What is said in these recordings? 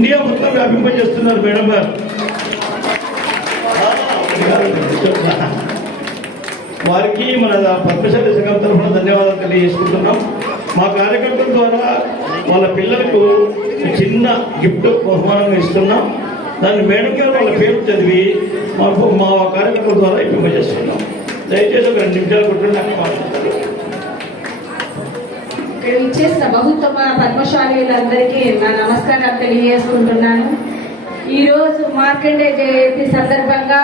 India మొత్తం వ్యాపింపజేస్తున్నారు madam గారు. వారికి మన పద్మశాలి సంఘం తరఫున ధన్యవాదాలు తెలియజేసుకుంటున్నాం. మా కార్యకర్తల ద్వారా వాళ్ళ పిల్లలకు చిన్న గిఫ్ట్ బహుమానంగా ఇస్తున్నాం. దాన్ని మేడం గారు వాళ్ళ పేరు చదివి మా కార్యకర్తల ద్వారా ఇప్పింపజేస్తున్నాం. దయచేసి ఒక 2 నిమిషాలు కూర్చొని మాట్లాడతారు. ఇచ్చేసిన బహుత్తమ పద్మశాలీలందరికీ నా నమస్కారం తెలియజేసుకుంటున్నాను. ఈరోజు మార్కండే జయంతి సందర్భంగా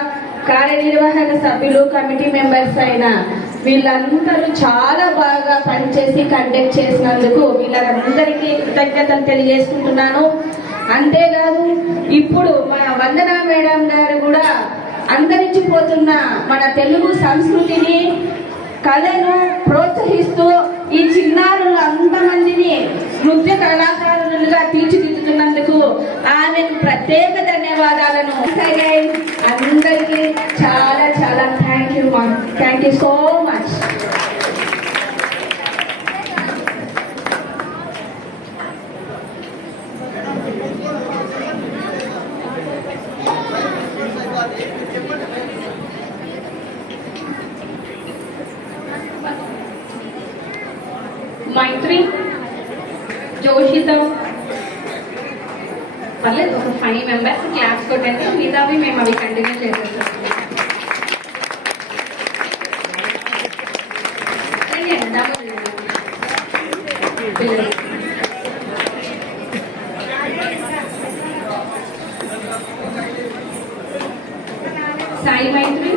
కార్యనిర్వాహక సభ్యులు, కమిటీ మెంబర్స్ అయిన వీళ్ళందరూ చాలా బాగా పనిచేసి కండక్ట్ చేసినందుకు వీళ్ళందరికీ కృతజ్ఞతలు తెలియజేసుకుంటున్నాను. అంతేకాదు ఇప్పుడు మన వందన మేడం గారు కూడా అంతరించిపోతున్న మన తెలుగు సంస్కృతిని, కళను ప్రోత్సహిస్తూ ఈ చిన్నారులు అంతమందిని నృత్య కళాకారులుగా తీర్చిదిద్దుతున్నందుకు ఆమెకు ప్రత్యేక ధన్యవాదాలను. అందరికీ చాలా చాలా థ్యాంక్ యూ సో మచ్. మైత్రి, జోషితం పర్లేదు, ఒక 5 మెంబర్స్ క్లాస్ కొట్టండి, మిగతావి మేము అవి కంటిన్యూ చేసేస్తాం. సాయి మైత్రి,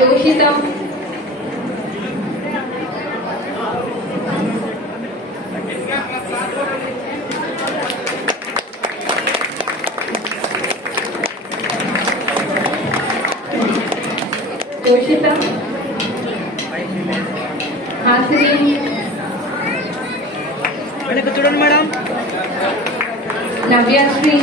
జోషితం, జోషితం, హాసిని, చూడండి మేడం, నవ్యశ్రీ,